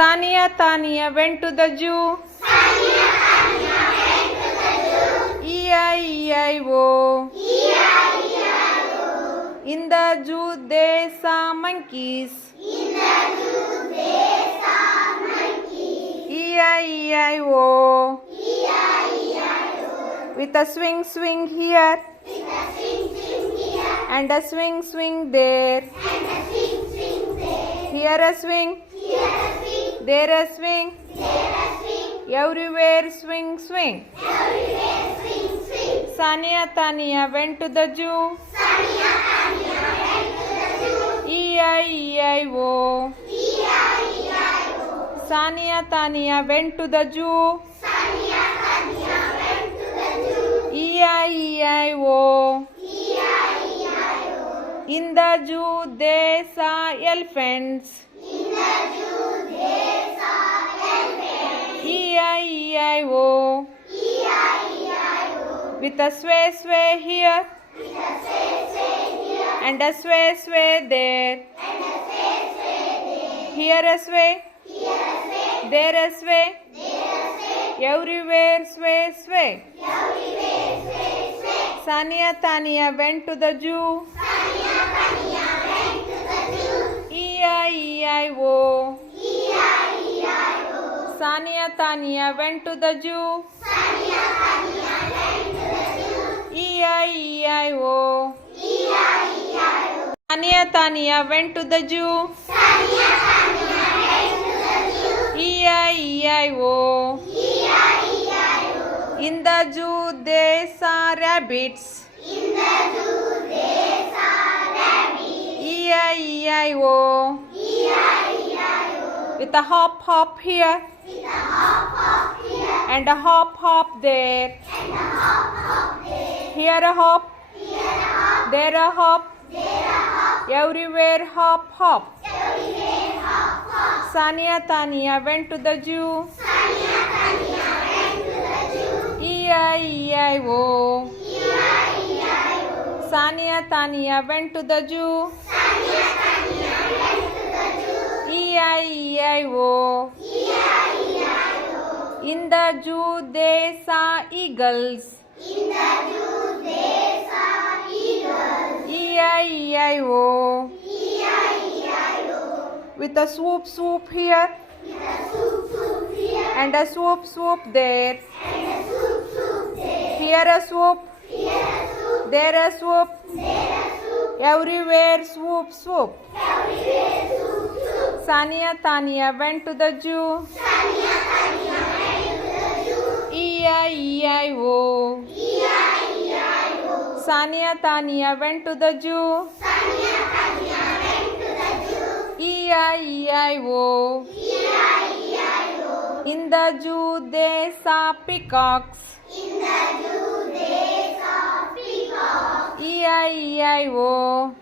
Sania Tania went to the zoo. E-I-E-I-O. In the zoo they saw monkeys. E-I-E-I-O. With a swing swing here and a swing swing there. Here a swing, there a swing, everywhere swing swing. Sania Tania went to the zoo. E-I-E-I-O. Sania Tania went to the zoo. E-I-E-I-O. In the zoo they saw elephants. E-I-E-I-O. With a sway sway here and a sway sway there. Here a sway, there a sway, everywhere sway sway. Sania Tania went to the zoo. E-I-E-I-O. Sania Tania went to the zoo. E-I-E-I-O. Sania Tania went to the zoo. E-I-E-I-O. In the zoo they saw rabbits. E-I-E-I-O. With a hop hop here and a hop hop there. Here a hop, there a hop, everywhere hop hop. Sania Tania went to the zoo. E-I-E-I-O. Sania Tania went to the zoo. E-I-E-I-O. In the zoo they saw eagles. E-I-E-I-O. With a swoop swoop here and a swoop swoop there. Here a swoop, there a swoop, everywhere swoop swoop. Sania Tania went to the zoo. E-I-E-I-O. Sania Tania went to the zoo. E-I-E-I-O. In the zoo they saw peacocks. E-I-E-I-O.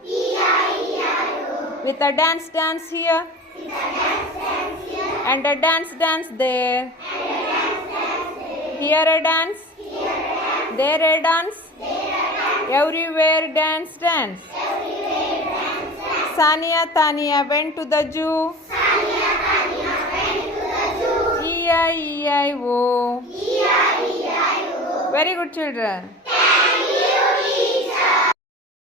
With a dance dance here and a dance dance there. Here a dance, there a dance, everywhere dance dance. Sania Tania went to the zoo. E-I-E-I-O. Very good, children.